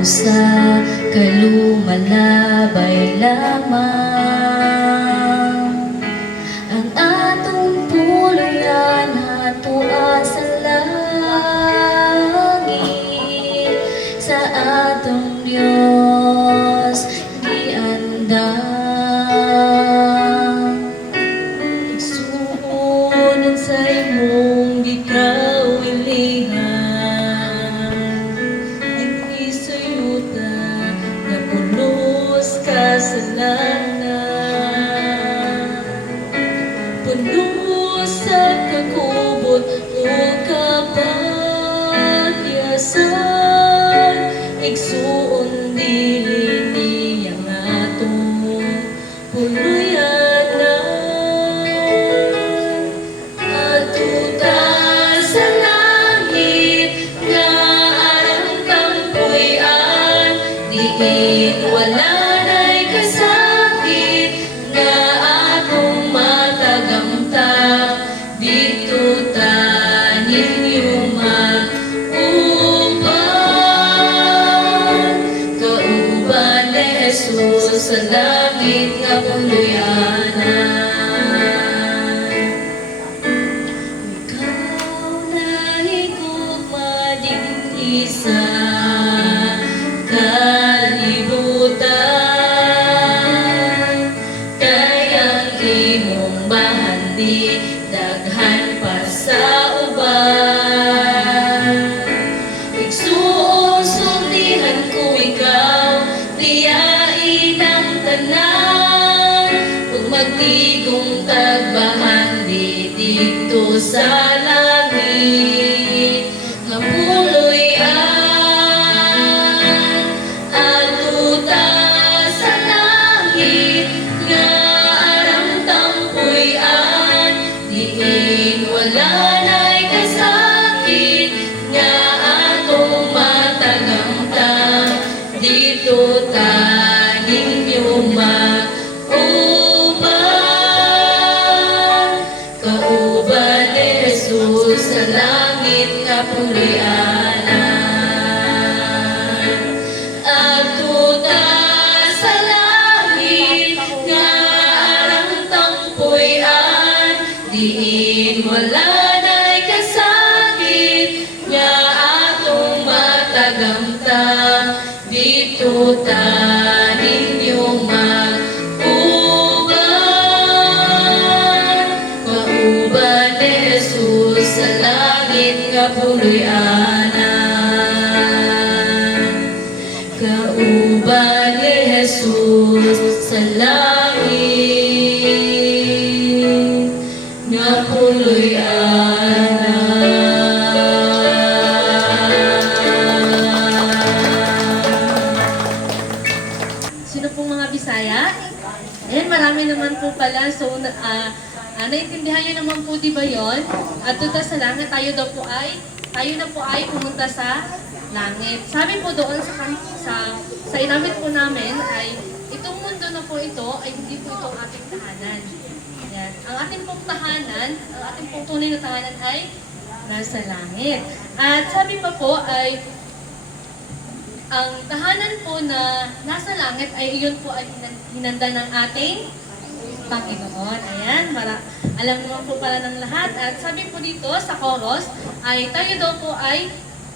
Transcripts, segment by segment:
o sa kalumalabay lamang. Ang atong puluyan hatua sa langit, sa atong Diyos giandam. Igsuon sa imong gikawilihan, dinhi sa yuta na pulos kasalanan, pulos sa kakubot o kapagyasan. Igsuon dili niyang atong puluyanan. Atuta sa langit nga arang tampuyan, diin wala na'y kasakit nga atong matagamta. Dito tanin yuman uban, kauban ni Jesus sa langit nga puluyanan. Ikaw na higugma dinhi sa kalibutan, kayang imong bahandi daghan pa sa uban. Igsuon sultihan ko ikaw, tiyain ang tanan, ug magtigong tagbahandi dito sa langit nga puluyan. Atuta sa langit nga arang tampuyan, diin wala na'y kasakit nga atong matagamta. Dito taning yuman uban, kauban ni Jesus sa langit nga puluyanan. Atuta sa langit nga arang tampuyan, diin wala na'y kasakit nga atong matagamta. Dito tanin yuman uban, kauban ni Jesus sa langit nga puluyanan. Kauban ni Jesus sa langit nga puluyanan. Sino pong mga Bisaya? Ayan, marami naman po pala. So, naintindihan nyo naman po, di ba yun? At tuta sa langit, tayo na po ay pumunta sa langit. Sabi po doon sa inamit po namin ay, itong mundo na po ito ay hindi po itong ating tahanan. Ayan. Ang ating pong tahanan, ang ating pong tunay na tahanan ay nasa langit. At sabi pa po ay, ang tahanan po na nasa langit ay iyon po ay hinanda ng ating Panginoon. Ayan, alam naman po pala ng lahat. At sabi po dito sa chorus ay tayo daw po ay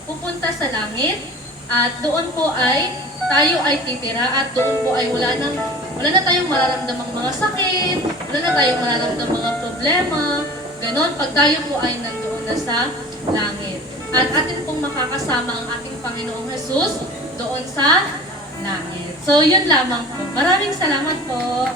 pupunta sa langit at doon po ay tayo ay titira at doon po ay wala na tayong mararamdamang mga sakit, wala na tayong mararamdamang mga problema. Ganon, pag tayo po ay nandoon na sa langit. At atin pong makakasama ang ating Panginoong Jesus doon sa langit. So, yun lamang po. Maraming salamat po.